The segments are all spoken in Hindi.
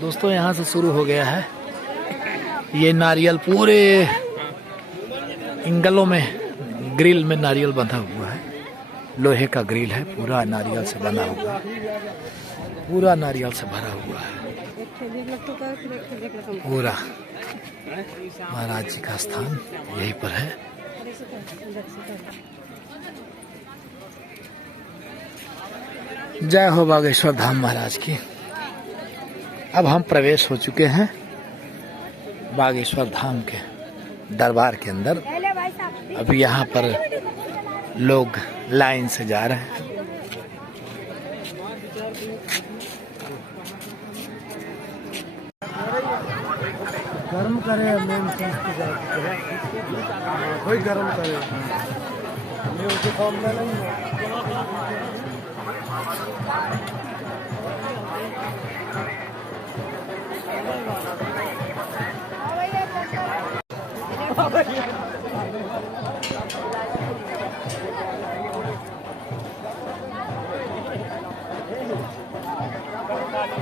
दोस्तों यहाँ से शुरू हो गया है ये नारियल, पूरे एंगलों में ग्रिल में नारियल बंधा हुआ है। लोहे का ग्रिल है, पूरा नारियल से बना हुआ है, पूरा नारियल से भरा हुआ है। पूरा महाराज जी का स्थान यहीं पर है। जय हो बागेश्वर धाम महाराज की। अब हम प्रवेश हो चुके हैं बागेश्वर धाम के दरबार के अंदर। अभी यहाँ पर लोग लाइन से जा रहे हैं। गरम करे मेन चीज कोई गरम करे ये उसके फॉर्म में नहीं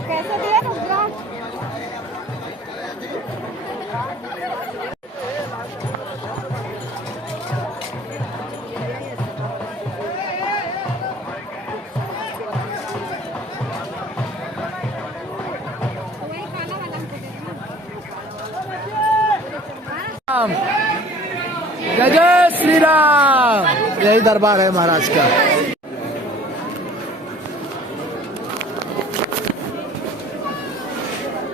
कैसे दिए जय जय श्री राम। यही दरबार है महाराज का।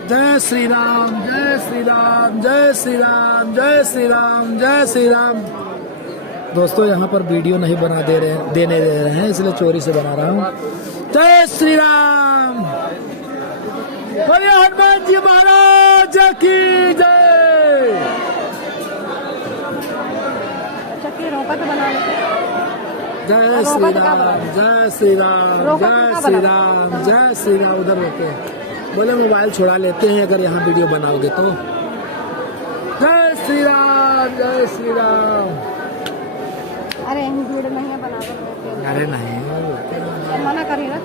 जय श्री राम, जय श्री राम, जय श्री राम, जय श्री राम, जय श्री राम। दोस्तों यहाँ पर वीडियो नहीं देने दे रहे हैं, इसलिए चोरी से बना रहा हूँ। जय श्री राम। बोलिए हनुमान जी महाराज की जय। जय श्री राम, जय श्री राम, जय श्री राम, जय श्री राम। उधर रोके बोले मोबाइल छुड़ा लेते हैं अगर यहाँ वीडियो बनाओगे तो। जय श्री राम, जय श्री राम। अरे वीडियो नहीं बना। अरे नहीं मना करिएगा।